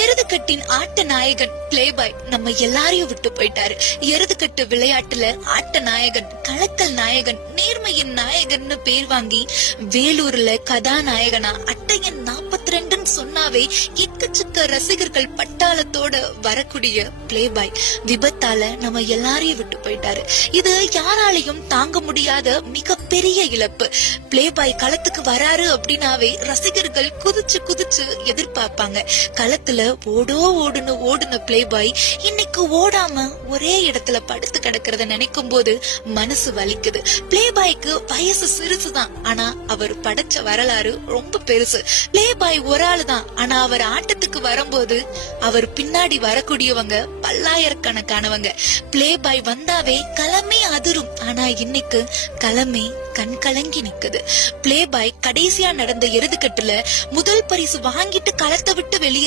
எருதுகட்டின் ஆட்ட நாயகன் பிளேபாய் நம்ம எல்லாரையும் விட்டு போயிட்டாரு. எருதுகட்டு விளையாட்டுல ஆட்ட நாயகன், கலக்கல் நாயகன், நேர்மையின் நாயகன்னு பேர் வாங்கி வேலூர்ல கதாநாயகனா அட்டையன் 42ன்னு சொன்னாவே எக்கச்சக்க ரசிகர்கள் பட்டாளத்தோட வரக்கூடிய பிளேபாய் விபத்தால நம்ம எல்லாரையும் விட்டு போயிட்டாரு. இது யாராலையும் தாங்க முடியாத மிகப்பெரிய இழப்பு. பிளேபாய் களத்துக்கு வராரு அப்படின்னாவே ரசிகர்கள் குதிச்சு குதிச்சு எதிர்பார்ப்பாங்க. களத்துல ஓடுன பிளேபாய் இன்னைக்கு ஓடாம ஒரே இடத்துல படுத்து கிடக்கிறத நினைக்கும் போது மனசு வலிக்குது. பிளேபாய்க்கு வயசு சிறுசுதான், ஆனா அவர் படைச்ச வரலாறு ரொம்ப பெருசு. பிளேபாய் ஒரு ஆளு தான், ஆனா அவர் ஆட்டத்துக்கு வரும்போது அவர் பின்னாடி வரக்கூடியவங்க பல்லாயிரக்கணக்கானவங்க. பிளேபாய் வந்தாவே களமே அதிரும், ஆனா இன்னைக்கு களமே கண் கலங்கி நிக்குது. பிளேபாய் கடைசியா நடந்த எருதுகட்டுல முதல் பரிசு வாங்கிட்டு களத்தை விட்டு வெளியே